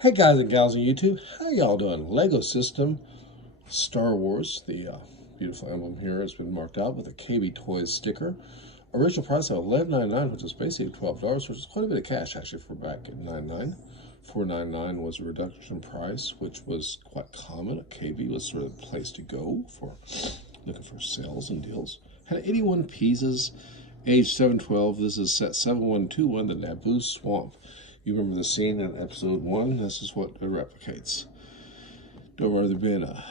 Hey guys and gals on YouTube, how y'all doing? Lego System Star Wars, the beautiful emblem here has been marked out with a KB Toys sticker. Original price of $11.99, which is basically $12, which is quite a bit of cash actually for back at $9.99. $4.99 was a reduction price, which was quite common. A KB was sort of the place to go for looking for sales and deals. Had 81 pieces, age 712. This is set 7121, the Naboo Swamp. You remember the scene in episode 1? This is what it replicates. Don't remember there being a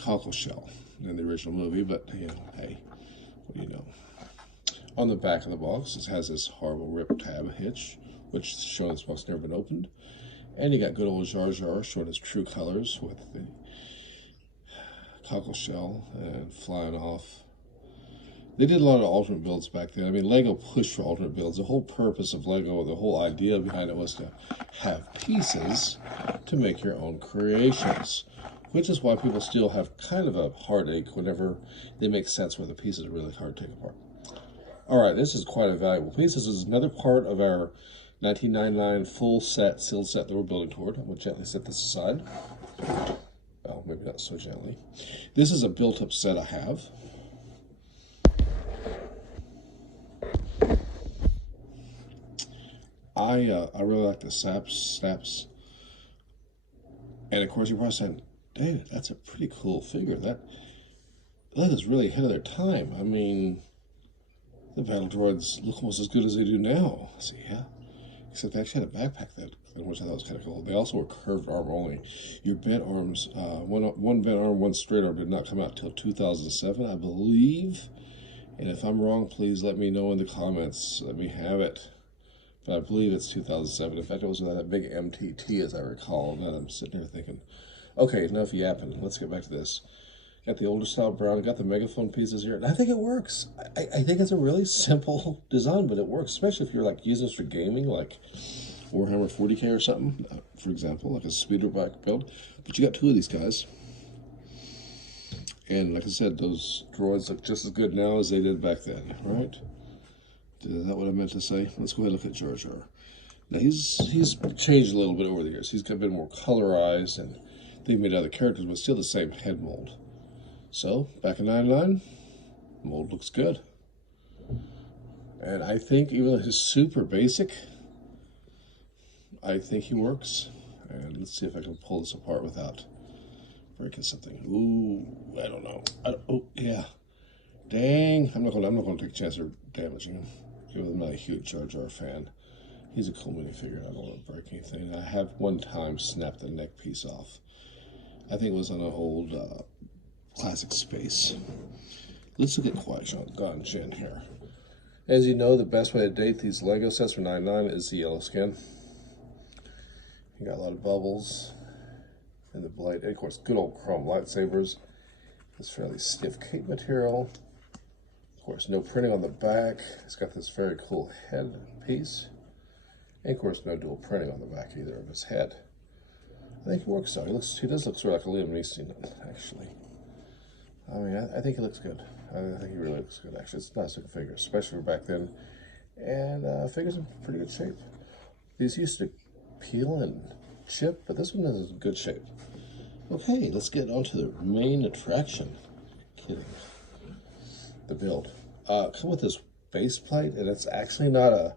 cockle shell in the original movie, but you know, hey, what do you know? On the back of the box, it has this horrible rip tab hitch, which shows this box never been opened. And you got good old Jar Jar showing his true colors with the cockle shell and flying off. They did a lot of alternate builds back then. I mean, Lego pushed for alternate builds. The whole purpose of Lego, the whole idea behind it was to have pieces to make your own creations, which is why people still have kind of a heartache whenever they make sets where the pieces are really hard to take apart. All right, this is quite a valuable piece. This is another part of our 1999 full set, sealed set that we're building toward. I'm going to gently set this aside. Well, maybe not so gently. This is a built-up set I have. I really like the snaps. And of course, you're probably saying, David, that's a pretty cool figure. That is really ahead of their time. I mean, the battle droids look almost as good as they do now. See, yeah. Except they actually had a backpack which I thought was kind of cool. They also were curved arm only. Your bent arms, one bent arm, one straight arm did not come out till 2007, I believe. And if I'm wrong, please let me know in the comments. Let me have it. But I believe it's 2007. In fact, it was that big MTT, as I recall. And I'm sitting here thinking, okay, enough yapping. Let's get back to this. Got the older style brown. Got the megaphone pieces here. And I think it works. I think it's a really simple design, but it works. Especially if you're like using this for gaming, like Warhammer 40K or something, for example, like a speeder bike build. But you got two of these guys. And like I said, those droids look just as good now as they did back then, right? Is that what I meant to say? Let's go ahead and look at Jar Jar. Now he's changed a little bit over the years. He's got a bit more colorized, and they've made other characters, but still the same head mold. So back in '99, mold looks good. And I think even though he's super basic, I think he works. And let's see if I can pull this apart without breaking something. Ooh, I don't know. Oh yeah, dang! I'm not going to take a chance of damaging him. I'm not a huge Jar Jar fan. He's a cool minifigure. I don't want to break anything. I have one time snapped the neck piece off. I think it was on an old classic space. Let's look at Qui-Gon Jinn here. As you know, the best way to date these Lego sets for '99 is the yellow skin. You got a lot of bubbles in the blade. And of course, good old chrome lightsabers. This fairly stiff cape material. Of course, no printing on the back. It's got this very cool head piece. And of course, no dual printing on the back either of his head. I think he works though. He does look sort of like a Liam Neeson, actually. I mean, I think he looks good. I think he really looks good, actually. It's a nice looking figure, especially for back then. And figure's in pretty good shape. These used to peel and chip, but this one is in good shape. Okay, let's get on to the main attraction. Kidding. The build. Come with this base plate, and it's actually not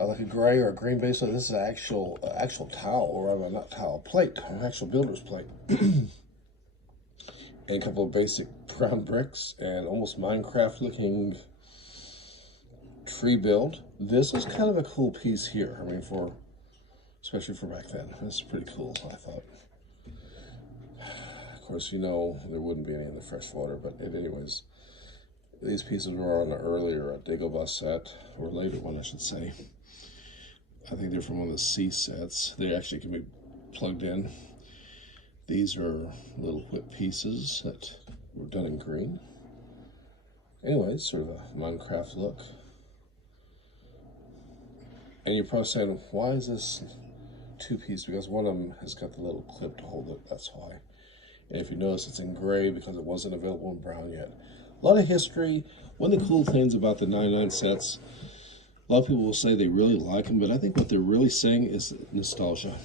like a gray or a green base plate. This is an actual towel, or rather not towel, plate, an actual builder's plate. And a couple of basic brown bricks and almost Minecraft looking tree build. This is kind of a cool piece here. I mean, especially for back then. This is pretty cool, I thought. Of course, you know, there wouldn't be any in the freshwater, but anyways. These pieces were on an earlier Dagobah set, or later one, I should say. I think they're from one of the C sets. They actually can be plugged in. These are little whip pieces that were done in green. Anyways, sort of a Minecraft look. And you're probably saying, why is this two-piece? Because one of them has got the little clip to hold it, that's why. And if you notice, it's in gray because it wasn't available in brown yet. A lot of history. One of the cool things about the '99 sets A lot of people will say they really like them, but I think what they're really saying is nostalgia.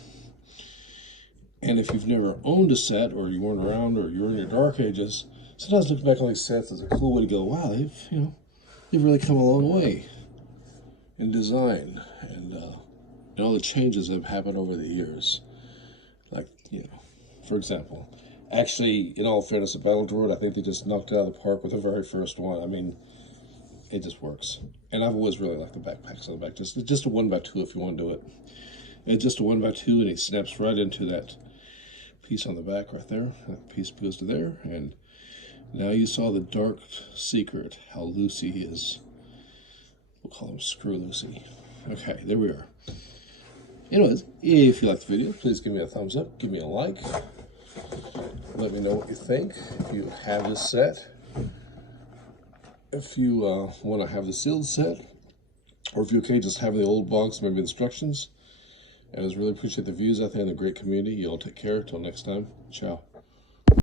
And if you've never owned a set, or you weren't around, or you're in your dark ages, sometimes looking back on these sets is a cool way to go, wow, they've really come a long way in design, and all the changes that have happened over the years. Like, for example, actually, in all fairness, at Battledroid, I think they just knocked it out of the park with the very first one. I mean, it just works. And I've always really liked the backpacks on the back. Just a 1x2 if you want to do it. It's just a 1x2, and he snaps right into that piece on the back right there. That piece goes to there, and now you saw the dark secret, how Lucy is. We'll call him Screw Lucy. Okay, there we are. Anyways, if you liked the video, please give me a thumbs up, give me a like. Let me know what you think. If you have this set, if you want to have the sealed set, or if you're okay just having the old box, maybe instructions. And I just really appreciate the views out there and the great community. You all take care. Till next time. Ciao.